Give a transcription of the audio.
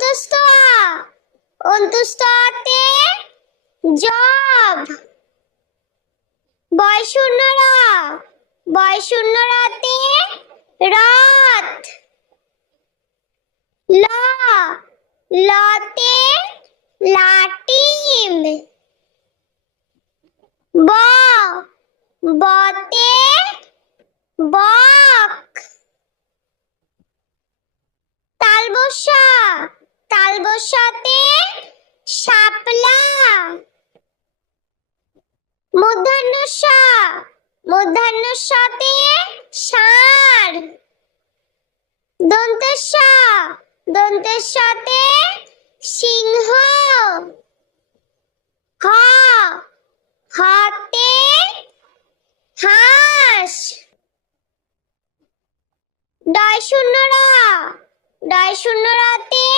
অন্তুষ্ট আ অন্তুষ্ট আতে জব। বয় শূন্য রা বয় শূন্য রাতে রথ। ল লতে লাটিম। ব বতে বক। তালবস্যা তালবস্যাতে শাপলা। মূর্ধন্যস্যা মূর্ধন্যস্যাতে ষাঁড়। দন্তেস্যা দন্তেস্যাতে সিংহ। হ হতে হাঁস। ডয় শূন্য রা ডয় শূন্য রাতে